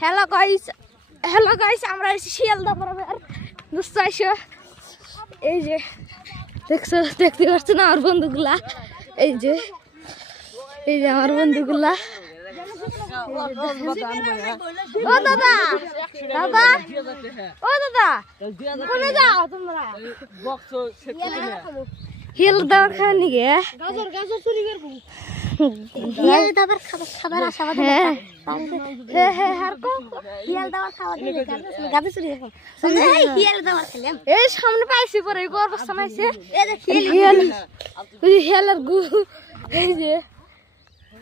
Hello guys আমরা এসেছি শিয়ালদা বরাবর দোস্ত আইসো এই যে দেখতে পাচ্ছেন না আমার বন্ধুগুলা এই যে আমার বন্ধুগুলা ও দাদা কোনে যাও তোমরা শিয়ালদা খাওয়া নিগে গাজর চুরি করবো খাবার আশা এই সামনে পাইছি পরে অবস্থা নাইছে এই যে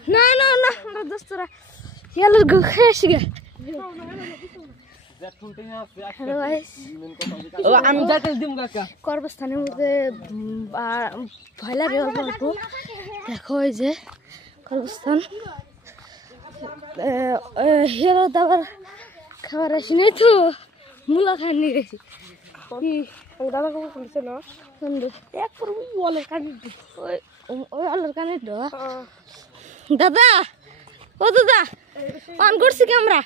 না আমরা দোস্তরা শিয়ালের গু খেয়েছি গে কর্মস্থানের মধ্যে ভয় লাগে অল্প অল্প দেখো এই যে কর্মস্থান হিয়ার দাবার খাবার আসি নাই তো মূলা খাই নিয়ে গেছি দাদা কখন খুলছে না একবার ওই কানে ওই আলোর কানে দাদা ও দাদা অন করছি কি আমরা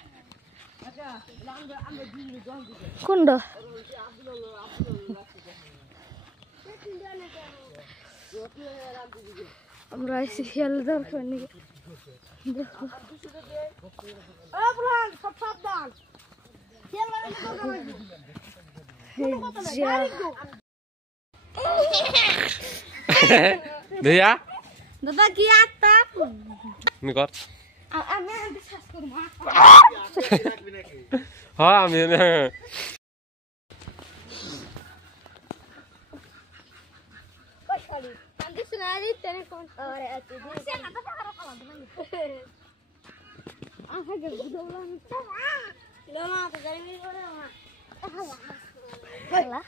কোন আমরা এসে খেয়াল দেওয়ার খাবার দেখো भैया दादा की आता निकर हाँ मैंने Hola.